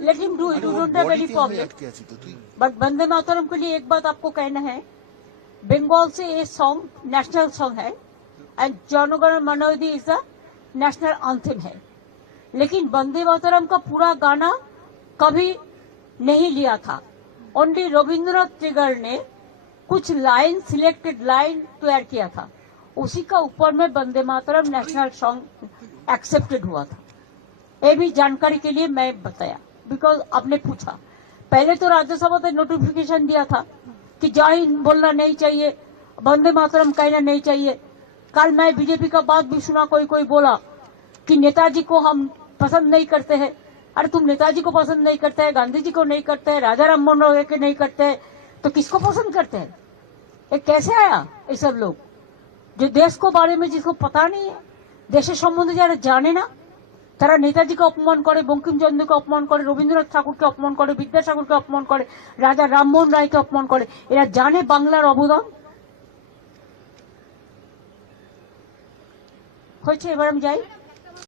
Late him do it, you don't have any problem. But Vande Mataram के लिए एक बात आपको कहना है, बंगाल से ये सॉन्ग नेशनल सॉन्ग है एंड जनगण मन अधि इज द नेशनल एंथम है, लेकिन वंदे मातरम का पूरा गाना कभी नहीं लिया था। ओनली रविंद्रनाथ टैगोर ने कुछ लाइन, सिलेक्टेड लाइन तैयार किया था, उसी का ऊपर में Vande Mataram national song accepted हुआ था। ये भी जानकारी के लिए मैं बताया, बिकॉज आपने पूछा। पहले तो राज्यसभा ने नोटिफिकेशन दिया था कि जय हिंद बोलना नहीं चाहिए, वंदे मातरम कहना नहीं चाहिए। कल मैं बीजेपी का बात भी सुना, कोई कोई बोला कि नेताजी को हम पसंद नहीं करते हैं। अरे तुम नेताजी को पसंद नहीं करते हैं, गांधी जी को नहीं करते हैं, राजा राम मोहन राय के नहीं करते हैं, तो किसको पसंद करते हैं? ये कैसे आया ये सब लोग जो देश को बारे में जिसको पता नहीं है, देश सम्बन्धे যারা জানে না, তারা নেতাজিকে অপমান করে, বঙ্কিমচন্দ্রকে অপমান করে, রবীন্দ্রনাথ ঠাকুরকে অপমান করে, বিদ্যাসাগরকে অপমান করে, রাজা রামমোহন রায়কে অপমান করে। এরা জানে বাংলার অবদান হয়েছে। এবার আমি যাই।